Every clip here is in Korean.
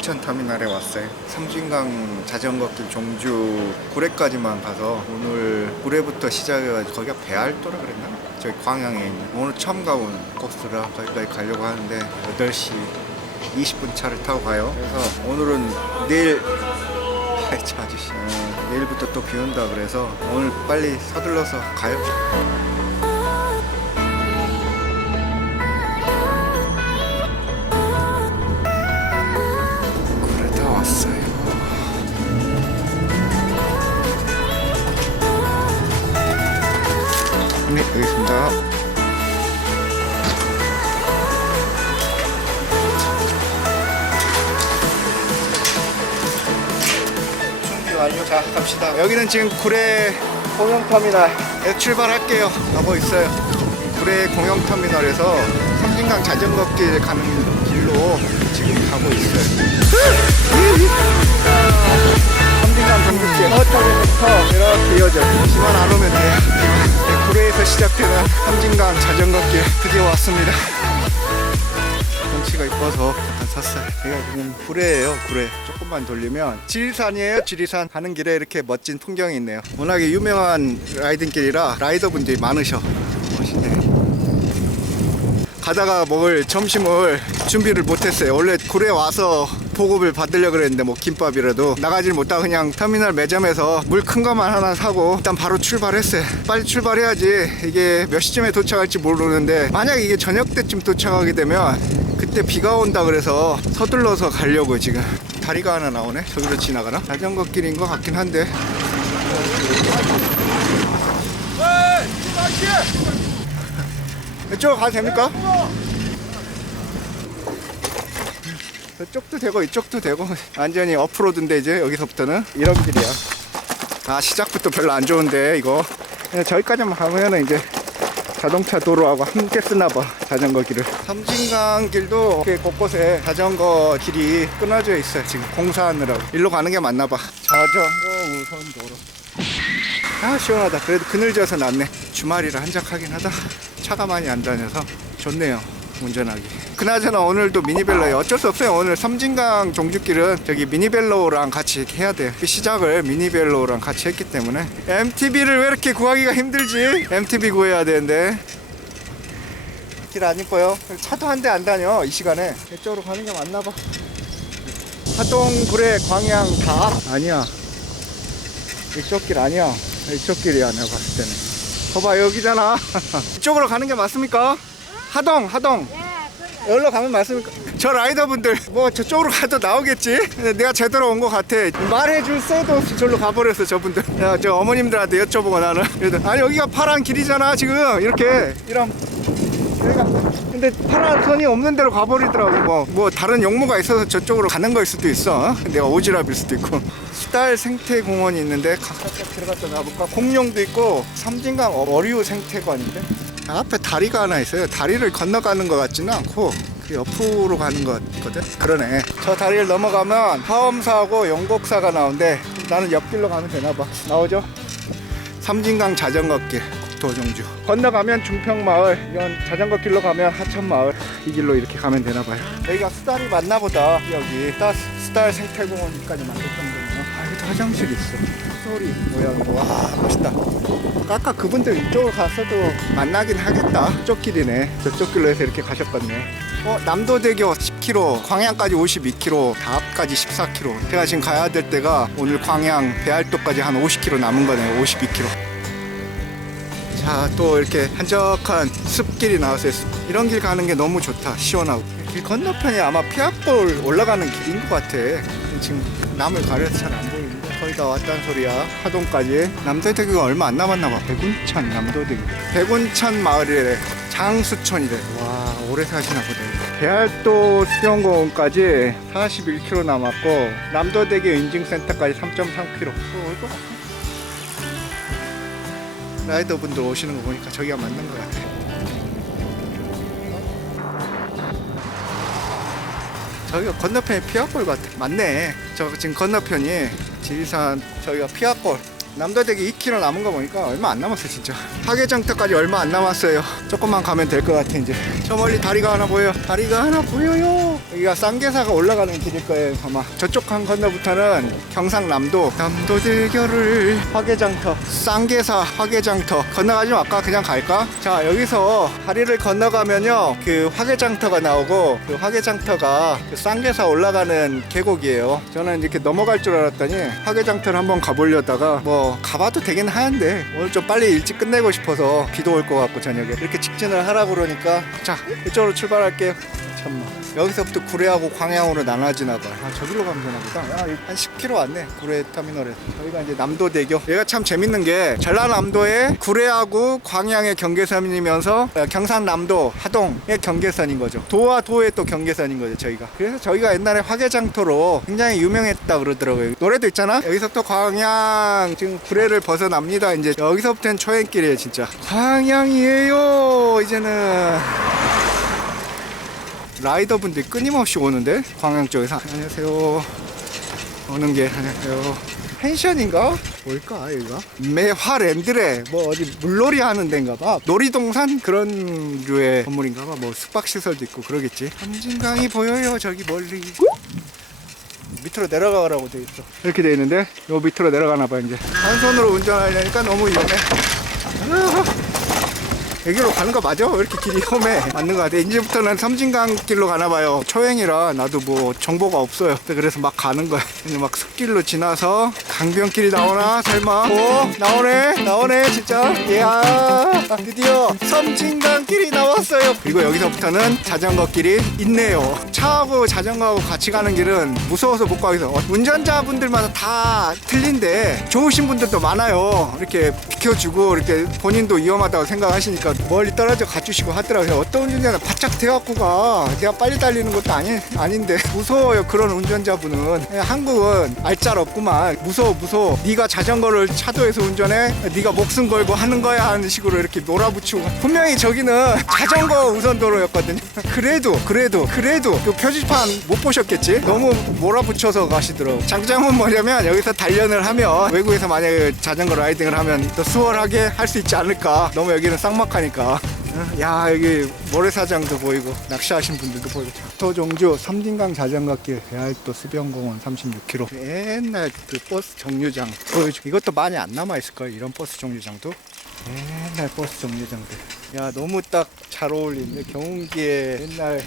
홍천터미널에 왔어요. 섬진강 자전거길 종주 구례까지만 가서 오늘 구례부터 시작해가지고 거기가 배알도라 그랬나? 저기 광양에 있는 오늘 처음 가본 코스라 거기까지 가려고 하는데 8시 20분 차를 타고 가요. 그래서 오늘은 내일 아저씨 어, 내일부터 또 비 온다 그래서 오늘 빨리 서둘러서 가요. 있습니다. 준비 완료. 자, 갑시다. 여기는 지금 구례 공영터미널에 출발할게요. 가고 있어요. 구례 공영터미널에서 섬진강 자전거길 가는 길로 지금 가고 있어요. 섬진강 정규길 서쪽에서부터 이렇게 이어져. 비만 안 오면 돼 구례에서 시작되는 섬진강 자전거길 드디어 왔습니다. 경치가 이뻐서 잠깐 샀어요. 여기가 지금 구례예요, 구례. 조금만 돌리면 지리산이에요, 지리산. 가는 길에 이렇게 멋진 풍경이 있네요. 워낙에 유명한 라이딩길이라 라이더분들이 많으셔. 멋있네. 가다가 먹을 점심을 준비를 못했어요. 원래 구례 와서 보급을 받으려고 그랬는데 뭐 김밥이라도 나가질 못하고 그냥 터미널 매점에서 물큰 거만 하나 사고 일단 바로 출발했어요. 빨리 출발해야지 이게 몇 시쯤에 도착할지 모르는데 만약 이게 저녁 때쯤 도착하게 되면 그때 비가 온다 그래서 서둘러서 가려고 지금 다리가 하나 나오네. 저기로 지나가나? 자전거 길인 것 같긴 한데 이쪽 가도 됩니까? 저쪽도 되고 이쪽도 되고 완전히 어프로드인데 이제 여기서부터는 이런 길이야. 아 시작부터 별로 안 좋은데 이거. 저기까지만 가면은 이제 자동차 도로하고 함께 쓰나봐 자전거 길을. 섬진강 길도 이렇게 곳곳에 자전거 길이 끊어져 있어요 지금 공사하느라고. 일로 가는 게 맞나봐. 자전거 우선 도로. 아 시원하다. 그래도 그늘져서 낫네. 주말이라 한적하긴 하다. 차가 많이 안 다녀서. 좋네요 운전하기. 그나저나 오늘도 미니벨로에 어쩔 수 없어요. 오늘 섬진강 종주길은 저기 미니벨로랑 같이 해야 돼요. 그 시작을 미니벨로랑 같이 했기 때문에. MTB를 왜 이렇게 구하기가 힘들지? MTB 구해야 되는데. 길 안 이뻐요. 차도 한 대 안 다녀 이 시간에. 이쪽으로 가는 게 맞나 봐. 하동 구례 광양 다 아니야. 이쪽 길 아니야. 이쪽 길이야 내가 봤을 때는. 거봐 여기잖아. 이쪽으로 가는 게 맞습니까? 하동 하동. 여기로 가면 맞습니까? 저 라이더분들 뭐 저쪽으로 가도 나오겠지? 내가 제대로 온 것 같아. 말해줄 새도 없이 절로 가버렸어 저분들. 야, 저 어머님들한테 여쭤보고 나는. 아니 여기가 파란 길이잖아 지금. 이렇게 이런. 여기가. 근데 파란 선이 없는 데로 가버리더라고 뭐, 뭐 다른 용무가 있어서 저쪽으로 가는 거일 수도 있어. 내가 오지랖일 수도 있고. 수달 생태공원이 있는데 가까이 들어갔다 나볼까? 공룡도 있고 삼진강 어류 생태관인데 앞에 다리가 하나 있어요. 다리를 건너가는 것 같지는 않고 그 옆으로 가는 것 같거든? 그러네. 저 다리를 넘어가면 하엄사하고 영곡사가 나오는데 나는 옆길로 가면 되나 봐. 나오죠? 삼진강 자전거길 국토종주. 건너가면 중평마을 이런 자전거 길로 가면 하천마을. 이 길로 이렇게 가면 되나 봐요. 여기가 수달이 맞나 보다 여기. 수달, 생태공원까지 아 여기도 화장실 있어 소리 모양이고 와 멋있다 아까 그분들 이쪽으로 갔어도 만나긴 하겠다 이쪽 길이네 저쪽 길로 해서 이렇게 가셨겠네 어, 남도대교 10km, 광양까지 52km, 다합까지 14km. 제가 지금 가야 될 때가 오늘 광양 배알도까지 한 50km 남은 거네요. 52km. 자, 또 이렇게 한적한 숲길이. 숲. 이런 길 가는 게 너무 좋다. 시원하고. 길 건너편이 아마 피아골 올라가는 길인 것 같아. 지금 남을 가려서 잘 안 보이는 데 거의 다 왔다는 소리야. 하동까지. 남도대교가 얼마 안 남았나 봐. 백운천 남도대교. 백운천 마을이래. 장수촌이래. 와, 오래 사시나 보네. 배알도 수영공원까지 41km 남았고 남도대교 인증센터까지 3.3km. 올것 같아. 라이더 분들 오시는 거 보니까 저기가 맞는 것 같아. 저기가 건너편에 피아골 같아. 맞네. 저 지금 건너편이 지리산 저기가 피아골. 남도대기 2km 남은 거 보니까 얼마 안 남았어 진짜. 하계장터까지 얼마 안 남았어요. 조금만 가면 될 것 같아 이제. 저 멀리 다리가 하나 보여 다리가 하나 보여요. 여기가 쌍계사가 올라가는 길일 거예요 아마. 저쪽 한 건너부터는 경상남도. 남도대교를 화계장터. 쌍계사 화계장터. 건너가지 말까 그냥 갈까? 자 여기서 다리를 건너가면요 그 화계장터가 나오고 그 화계장터가 그 쌍계사 올라가는 계곡이에요. 저는 이렇게 넘어갈 줄 알았더니 화계장터를 한번 가보려다가 뭐 가봐도 되긴 하는데 오늘 좀 빨리 일찍 끝내고 싶어서 비도 올 것 같고 저녁에. 이렇게 직진을 하라고 그러니까. 자 이쪽으로 출발할게요. 참나 여기서부터 구례하고 광양으로 나눠지나 봐. 아 저기로 가면 되나 보다. 야, 한 10km 왔네. 구례 터미널에. 여기가 이제 남도대교. 얘가 참 재밌는 게 전라남도의 구례하고 광양의 경계선이면서 어, 경상남도 하동의 경계선인 거죠. 도와 도의 또 경계선인 거죠, 저희가. 그래서 저희가 옛날에 화계장터로 굉장히 유명했다 그러더라고요. 노래도 있잖아. 여기서부터 광양 지금 구례를 벗어납니다. 이제 여기서부터는 초행길이에요, 진짜. 광양이에요. 이제는 라이더분들이 끊임없이 오는데 광양 쪽에서 안녕하세요. 오는 게 안녕하세요. 펜션인가? 뭘까 여기가? 매화랜드래 뭐 어디 물놀이 하는 데인가 봐. 놀이동산? 그런 류의 건물인가 봐뭐 숙박시설도 있고 그러겠지. 섬진강이 보여요 저기 멀리. 밑으로 내려가라고 돼 있어. 이렇게 돼 있는데 요 밑으로 내려가나 봐 이제. 한 손으로 운전하려니까 너무 위험해 여기로 가는 거 맞아? 왜 이렇게 길이 험해? 맞는 거 같아. 이제부터는 섬진강 길로 가나 봐요. 초행이라 나도 뭐 정보가 없어요. 그래서 막 가는 거야. 막 숲길로 지나서 강변길이 나오나? 설마? 오, 나오네? 나오네, 진짜. 이야, 드디어 섬진강 길이 나왔어요. 그리고 여기서부터는 자전거 길이 있네요. 차하고 자전거하고 같이 가는 길은 무서워서 못 가겠어. 어, 운전자분들마다 다 틀린데 좋으신 분들도 많아요. 이렇게 비켜주고 이렇게 본인도 위험하다고 생각하시니까 멀리 떨어져 가주시고 하더라고요. 어떤 운전자는 바짝 대갖고 가. 내가 빨리 달리는 것도 아니, 아닌데 무서워요. 그런 운전자분은. 한국은 알짤 없구만. 무서워 무서워. 네가 자전거를 차도에서 운전해. 네가 목숨 걸고 하는 거야 하는 식으로 이렇게 놀아붙이고 분명히 저기는 자전거 우선도로였거든요. 그래도 그래도 그래도 그 표지판 못 보셨겠지? 너무 몰아붙여서 가시더라고. 장점은 뭐냐면 여기서 단련을 하면 외국에서 만약에 자전거 라이딩을 하면 더 수월하게 할 수 있지 않을까. 너무 여기는 쌍막하 니까. 어, 야 여기 모래사장도 보이고 낚시하신 분들도 보이고. 토종주 섬진강 자전거길 배알도 수변공원 36km 옛날 그 버스 정류장 보여주 이것도 많이 안 남아 있을걸 이런 버스 정류장도? 옛날 버스 정류장들 야 너무 딱 잘 어울리네 경운기에 옛날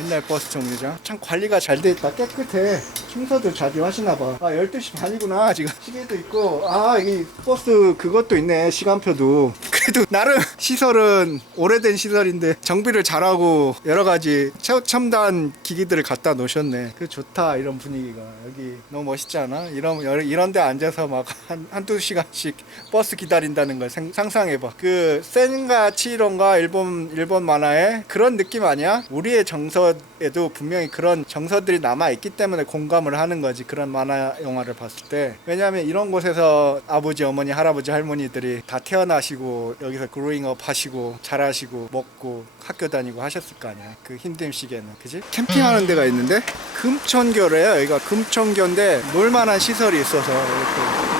옛날 버스 정류장? 참 관리가 잘 돼 있다. 깨끗해. 청소들 자주 하시나 봐아 12시 반이구나 지금. 시계도 있고. 아 여기 버스 그것도 있네 시간표도. 그래도 나름 시설은 오래된 시설인데 정비를 잘하고 여러 가지 최 첨단 기기들을 갖다 놓으셨네. 그 좋다 이런 분위기가. 여기 너무 멋있지 않아? 이런 이런 데 앉아서 막 한 한두 시간씩 버스 기다린다는 걸 생- 상상해봐. 그 센가 치 히로인가 일본 일본 만화에 그런 느낌 아니야? 우리의 정서에도 분명히 그런 정서들이 남아 있기 때문에 공감을 하는 거지 그런 만화 영화를 봤을 때 왜냐하면 이런 곳에서 아버지 어머니 할아버지 할머니들이 다 태어나시고 여기서 그로잉업 하시고 잘하시고 먹고 학교 다니고 하셨을 거 아니야 그 힘든 시기에는 그지? 캠핑하는 데가 있는데 금천교래요 여기가 금천교인데 놀만한 시설이 있어서 이렇게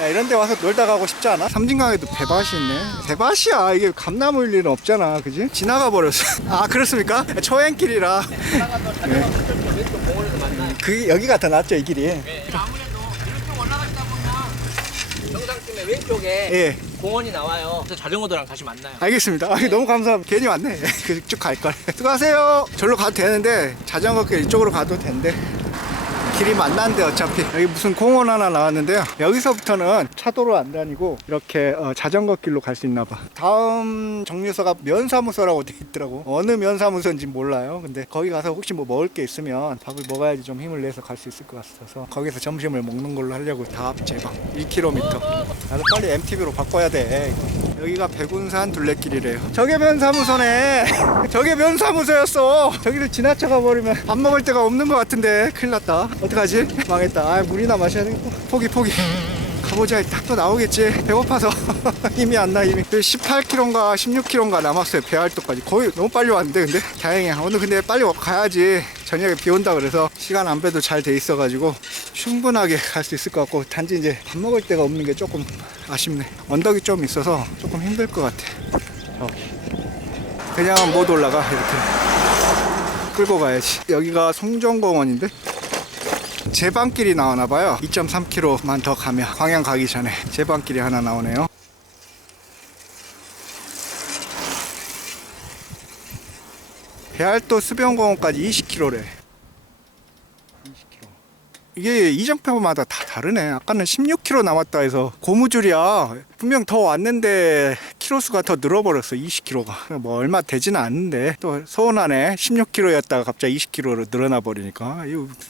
야 이런 데 와서 놀다 가고 싶지 않아? 삼진강에도 배밭이 있네. 배밭이야. 이게 감나무일 일은 없잖아. 그지? 지나가 버렸어. 아 그렇습니까? 초행길이라. 네. 그 여기가 더 낫죠 이 길이. 아무래도 이렇게 올라가다 보면 정상쯤에 왼쪽에 예. 공원이 나와요. 그래서 자전거도랑 다시 만나요. 알겠습니다. 아, 너무 감사합니다. 괜히 왔네. 쭉 갈걸. 수고하세요. 절로 가도 되는데 자전거 길 이쪽으로 가도 된대 길이 만난데 어차피. 여기 무슨 공원 하나 나왔는데요. 여기서부터는 차도로 안 다니고 이렇게 어, 자전거 길로 갈 수 있나 봐. 다음 정류소가 면사무소라고 돼 있더라고. 어느 면사무소인지 몰라요. 근데 거기 가서 혹시 뭐 먹을 게 있으면 밥을 먹어야지 좀 힘을 내서 갈 수 있을 것 같아서 거기서 점심을 먹는 걸로 하려고 다 제방. 1km 나도 빨리 MTB로 바꿔야 돼. 여기가 백운산 둘레길이래요. 저게 면사무소네. 저게 면사무소였어. 저기를 지나쳐가 버리면 밥 먹을 데가 없는 것 같은데. 큰일 났다. 어떡하지? 망했다. 아 물이나 마셔야 되겠다. 포기 포기. 가보자 일단 또 나오겠지. 배고파서. 힘이 안나 힘이. 18km인가 16km인가 남았어요. 배알도까지. 거의 너무 빨리 왔는데 근데? 다행이야. 오늘 근데 빨리 가야지 저녁에 비 온다 그래서 시간 안배도 잘 돼 있어 가지고 충분하게 갈 수 있을 것 같고 단지 이제 밥 먹을 데가 없는 게 조금 아쉽네. 언덕이 좀 있어서 조금 힘들 것 같아. 어. 그냥 못 올라가 이렇게. 끌고 가야지. 여기가 송정공원인데 제방길이 나오나 봐요. 2.3km만 더 가면 광양 가기 전에 제방길이 하나 나오네요 배알도 수변공원까지 20km래. 20km 이게 이정표마다 다 다르네. 아까는 16km 남았다 해서 고무줄이야. 분명 더 왔는데 키로수가 더 늘어버렸어 20km가. 뭐 얼마 되지는 않는데. 또 서운하네. 16km였다가 갑자기 20km로 늘어나 버리니까.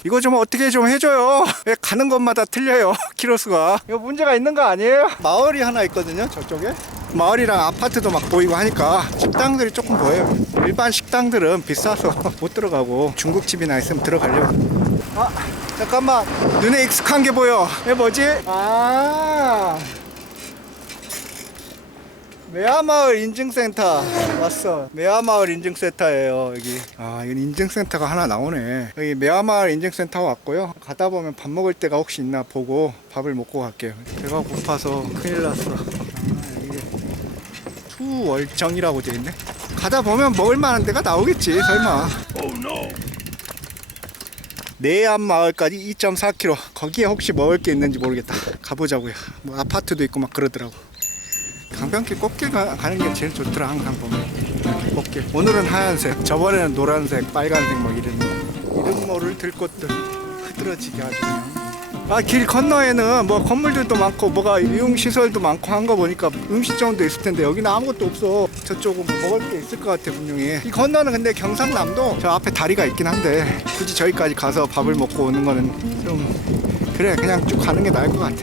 이거, 좀 어떻게 좀 해줘요? 왜 가는 곳마다 틀려요 키로수가? 이거 문제가 있는 거 아니에요? 마을이 하나 있거든요 저쪽에 마을이랑 아파트도 막 보이고 하니까 식당들이 조금 보여요. 일반 식당들은 비싸서 못 들어가고 중국집이나 있으면 들어가려고. 아 잠깐만. 눈에 익숙한 게 보여. 이게 뭐지? 아. 매화마을 인증센터. 왔어. 매화마을 인증센터예요 여기. 아 여기 인증센터가 하나 나오네. 여기 매화마을 인증센터 왔고요. 가다 보면 밥 먹을 데가 혹시 있나 보고 밥을 먹고 갈게요. 배가 고파서 큰일 났어 투월정이라고 돼 있네. 가다 보면 먹을 만한 데가 나오겠지 설마. 내암 마을까지 2.4km 거기에 혹시 먹을 게 있는지 모르겠다. 가보자고요. 뭐 아파트도 있고 막 그러더라고. 강변길 꽃길 가, 가는 게 제일 좋더라 항상 보면. 이렇게 꽃길. 오늘은 하얀색 저번에는 노란색 빨간색 막 이랬는데 이름 모를 들꽃들 흐드러지게 아주 그냥 아 길 건너에는 뭐 건물들도 많고 뭐가 유흥시설도 많고 한 거 보니까 음식점도 있을 텐데 여기는 아무것도 없어. 저쪽은 뭐 먹을 게 있을 것 같아 분명히. 이 건너는 근데 경상남도 저 앞에 다리가 있긴 한데 굳이 저기까지 가서 밥을 먹고 오는 거는 좀 그래 그냥 쭉 가는 게 나을 것 같아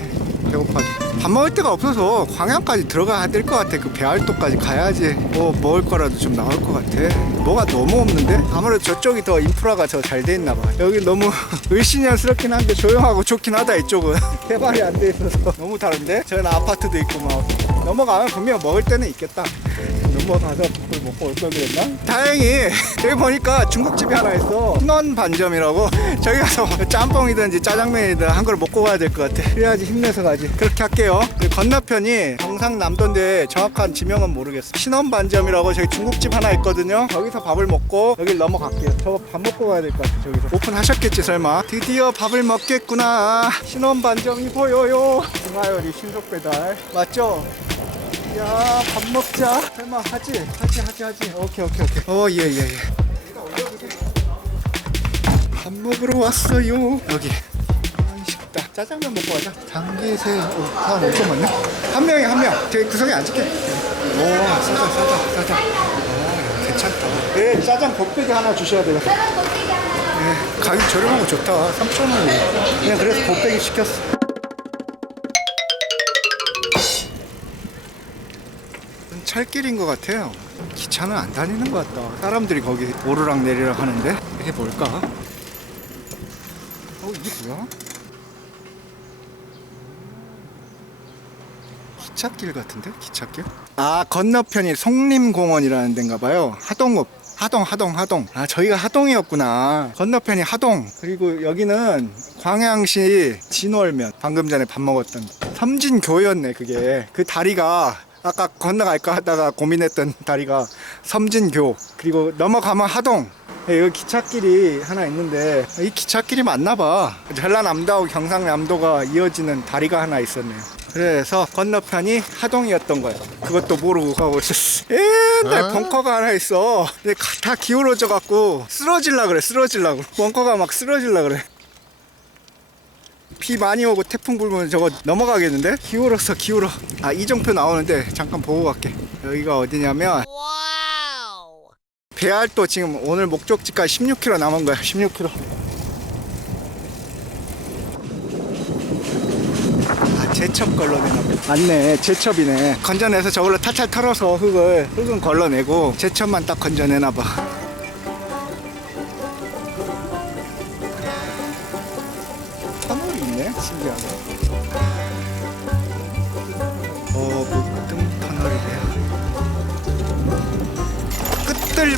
배고파도 밥 먹을 데가 없어서 광양까지 들어가야 될 것 같아. 그 배알도까지 가야지. 뭐 먹을 거라도 좀 나올 것 같아. 뭐가 너무 없는데? 아무래도 저쪽이 더 인프라가 더 잘 돼 있나 봐. 여기 너무 을씨년스럽긴 한데 조용하고 좋긴 하다 이쪽은. 개발이 안 돼 있어서. 너무 다른데? 저는 아파트도 있고 막. 넘어가면 분명 먹을 데는 있겠다 넘어가서 밥을 먹고 올 걸 그랬나? 다행히 여기 보니까 중국집이 하나 있어. 신원 반점이라고. 저기 가서 짬뽕이든지 짜장면이든 한 걸 먹고 가야 될 것 같아. 그래야지 힘내서 가지. 그렇게 할게요. 그 건너편이 경상남도인데 정확한 지명은 모르겠어. 신원 반점이라고 저기 중국집 하나 있거든요. 거기서 밥을 먹고 여길 넘어갈게요. 저거 밥 먹고 가야 될 것 같아 저기서. 오픈하셨겠지 설마? 드디어 밥을 먹겠구나. 신원 반점이 보여요. 중화요리 신속 배달. 맞죠? 야, 밥 먹자. 설마 하지? 하지, 하지, 하지. 오케이, 오케이, 오케이. 어, 예, 예, 예. 밥 먹으러 왔어요. 여기. 식당. 짜장면 먹고 가자. 당기새. 어, 사람 엄청 많네. 한 명이 한 명. 저기 구석에 앉을게. 오, 싸다, 싸다, 싸다. 오, 괜찮다. 네, 짜장 곱빼기 하나 주셔야 돼요. 네, 가격 저렴하고 좋다. 3,000원이에요. 그냥 그래서 곱빼기 시켰어. 철길인 것 같아요. 기차는 안 다니는 것 같다. 사람들이 거기 오르락 내리락 하는데 이게 뭘까? 어 이게 뭐야? 기찻길 같은데? 기찻길? 아 건너편이 송림공원이라는 데인가 봐요. 하동읍. 하동 하동 하동 아 저희가 하동이었구나 건너편이 하동 그리고 여기는 광양시 진월면 방금 전에 밥 먹었던 섬진교였네 그게 그 다리가 아까 건너갈까 하다가 고민했던 다리가 섬진교 그리고 넘어가면 하동. 예, 여기 기찻길이 하나 있는데 이 기찻길이 맞나 봐. 전라남도하고 경상남도가 이어지는 다리가 하나 있었네요. 그래서 건너편이 하동이었던 거예요. 그것도 모르고 가고 있었어 옛날 벙커가 하나 있어. 근데 가- 다 기울어져 갖고 쓰러질라 그래 쓰러질라고. 벙커가 막 쓰러질라 그래 비 많이 오고 태풍 불면 저거 넘어가겠는데? 기울었어 기울어. 아 이정표 나오는데 잠깐 보고 갈게. 여기가 어디냐면 배알도 지금 오늘 목적지까지 16km 남은 거야 16km 아 제첩 걸러내나 봐 맞네 제첩이네. 건져내서 저걸로 탈탈 털어서 흙을 흙은 걸러내고 제첩만 딱 건져내나 봐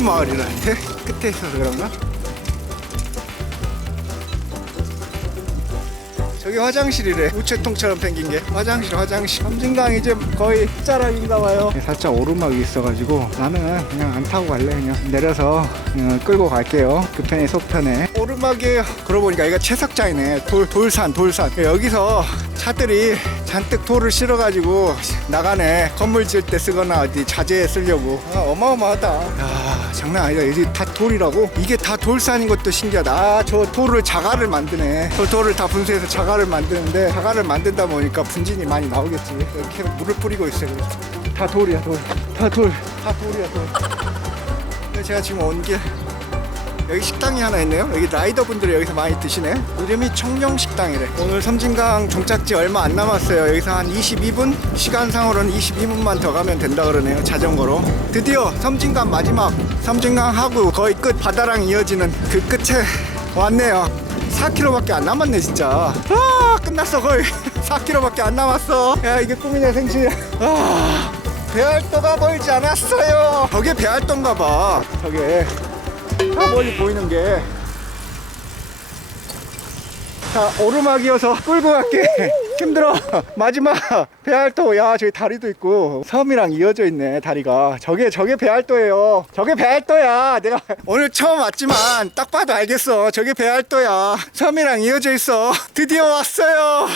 마을이라는데 끝에 있어서 그런가? 저기 화장실이래. 우체통처럼 생긴 게. 화장실 화장실. 섬진강 이제 거의 끝자락인가 봐요. 살짝 오르막이 있어가지고 나는 그냥 안 타고 갈래 그냥. 내려서 그냥 끌고 갈게요 그 편이 속편에. 오르막이에요 그러고 보니까 이거 채석장이네. 돌, 돌산 돌산. 여기서 차들이 잔뜩 돌을 실어가지고 나가네. 건물 지을 때 쓰거나 어디 자재에 쓰려고. 아, 어마어마하다. 야 장난 아니다. 이게 다 돌이라고? 이게 다 돌산인 것도 신기하다. 아, 저 돌을 자갈을 만드네. 저 돌을 다 분쇄해서 자갈을 만드는데 자갈을 만든다 보니까 분진이 많이 나오겠지. 이렇게 물을 뿌리고 있어요. 다 돌이야 돌 다 돌. 다 돌이야 돌. 제가 지금 온게 여기 식당이 하나 있네요. 여기 라이더 분들이 여기서 많이 드시네. 이름이 청룡식당이래. 오늘 섬진강 종착지 얼마 안 남았어요. 여기서 한 22분? 시간상으로는 22분만 더 가면 된다 그러네요. 자전거로. 드디어 섬진강 마지막 섬진강하고 거의 끝 바다랑 이어지는 그 끝에 왔네요. 4km밖에 안 남았네 진짜. 아 끝났어 거의 4km밖에 안 남았어. 야 이게 꿈이네 생시야. 아 배알도가 멀지 않았어요. 저게 배알도인가 봐. 저게. 저 멀리 보이는 게. 자, 오르막이어서 끌고 갈게. 힘들어. 마지막 배알도. 야, 저기 다리도 있고 섬이랑 이어져 있네, 다리가. 저게, 저게 배알도예요. 저게 배알도야. 내가 오늘 처음 왔지만 딱 봐도 알겠어. 저게 배알도야. 섬이랑 이어져 있어. 드디어 왔어요.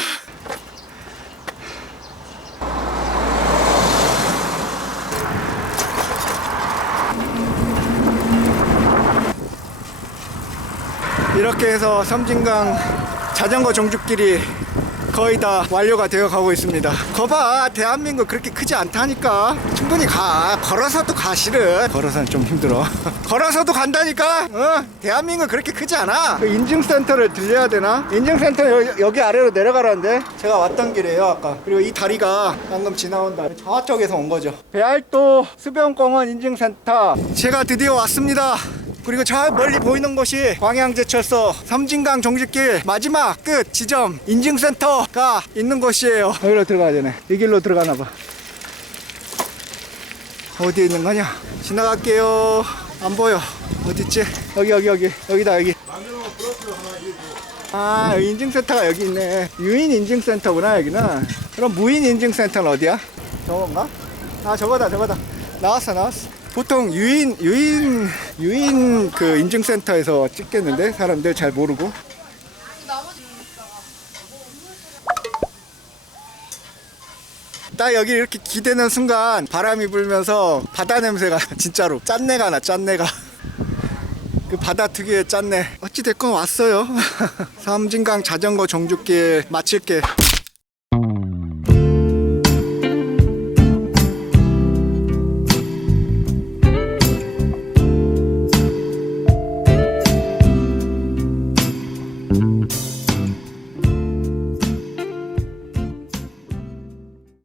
이렇게 해서 섬진강 자전거 종주길이 거의 다 완료가 되어 가고 있습니다. 거봐, 대한민국 그렇게 크지 않다니까. 충분히 가. 걸어서도 가, 실은. 걸어서는 좀 힘들어. 걸어서도 간다니까? 어? 대한민국 그렇게 크지 않아. 그 인증센터를 들려야 되나? 인증센터 여기, 여기 아래로 내려가라는데? 제가 왔던 길이에요, 아까. 그리고 이 다리가 방금 지나온다. 저쪽에서 온 거죠. 배알도 수변공원 인증센터. 제가 드디어 왔습니다. 그리고 저 멀리 보이는 곳이 광양제철소 섬진강 종직길 마지막 끝 지점 인증센터가 있는 곳이에요. 여기로 들어가야 되네. 이 길로 들어가나 봐. 어디에 있는 거냐? 지나갈게요. 안 보여. 어딨지? 여기 여기 여기 여기다 여기. 아 인증센터가 여기 있네. 유인 인증센터구나 여기는. 그럼 무인 인증센터는 어디야? 저건가? 아 저거다 저거다. 나왔어 나왔어. 보통 유인 유인 유인 그 인증센터에서 찍겠는데? 사람들 잘 모르고. 딱 여기 이렇게 기대는 순간 바람이 불면서 바다 냄새가 진짜로 짠내가 나 짠내가. 그 바다 특유의 짠내. 어찌됐건 왔어요. 섬진강 자전거 종주길 마칠게